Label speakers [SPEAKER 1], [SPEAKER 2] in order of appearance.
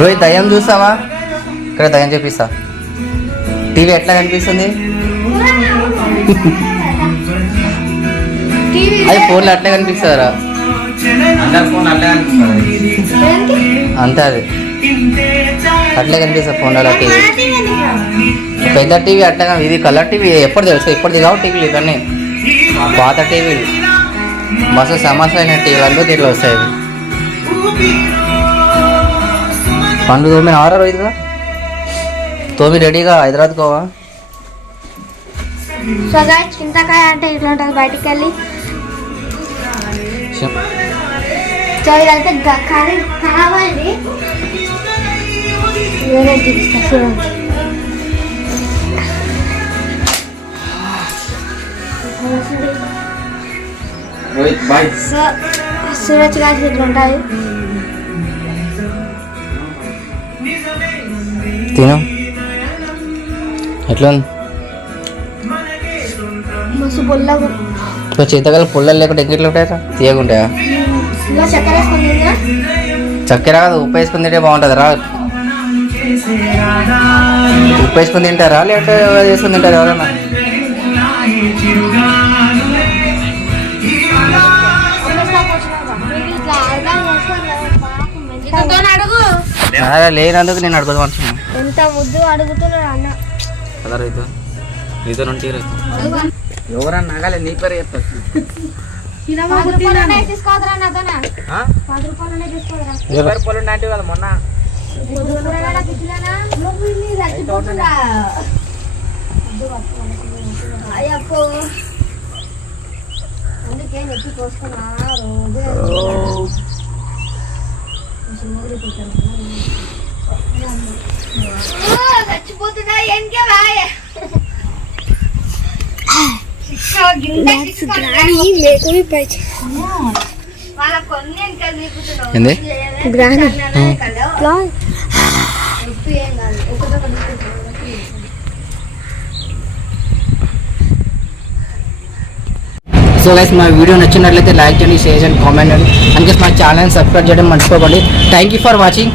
[SPEAKER 1] రోహిత్ దయ్యం చూస్తావా? ఇక్కడ దయ్యం చూపిస్తా. టీవీ ఎట్లా కనిపిస్తుంది? అది ఫోన్లో అట్లే
[SPEAKER 2] అనిపిస్తుంది
[SPEAKER 1] అంతే అది. అట్లే కనిపిస్తుంది ఫోన్లలో టీవీ. పెద్ద టీవీ అట్లా. ఇది కలర్ టీవీ ఎప్పుడు తెలుసు? ఇప్పుడు కావు టీవీలు ఇవన్నీ? పాత టీవీలు. మస్తు సమస్య అయిన టీవీ అందుకు ఇట్లా వస్తాయి. పండ్లు తోమిన ఆరా రోజుగా తోమి రెడీగా హైదరాబాద్ కోవా
[SPEAKER 3] చింతకాయ అంటే ఇట్లా ఉంటుంది బయటికి వెళ్ళి చూడండి
[SPEAKER 2] రోహిత్ బాయ్
[SPEAKER 3] సో సూరజ్ గాయస్ ఇట్లా ఉంటాయి.
[SPEAKER 1] తిను. ఎట్లా ఉంది?
[SPEAKER 3] మస్తు పుల్లగా
[SPEAKER 1] చింతకాయలు పుల్లలు లేకుండా ఎగ్గిట్లు ఉంటాయా తీయకుంటాయా?
[SPEAKER 3] ఇలా చక్కెర కదా
[SPEAKER 1] ఉప్పు వేసుకుని తింటే బాగుంటుంది రా ఉప్పు వేసుకుని తింటారా? లేకపోతే వేసుకుని తింటారు ఎవరన్నా? అదే లేనందుకు నేను అడుగుదాం అనుకున్నాను
[SPEAKER 3] ఎంత ముద్దు అడుగుతున్నాడు అన్న.
[SPEAKER 1] కదా రైతు? నీతో నుండి రైతు? ఎవరన్నా నగాలి? నీ పేరు చెప్తారు
[SPEAKER 2] పొలం నాటి కదా మొన్న?
[SPEAKER 3] అయ్యప్పో. అందుకే కోసుకున్నా రోజు. గ్రాని
[SPEAKER 1] ఉం.
[SPEAKER 3] ఉప్పు ఏం కాదు ఒకటొకటి
[SPEAKER 1] సో గైస్ మా వీడియో నచ్చినట్లయితే లైక్ చేయండి షేర్ చేయండి కామెంట్ చేయండి. అందుకే మా ఛానల్ని సబ్స్క్రైబ్ చేయడం మర్చిపోకండి. Thank you for watching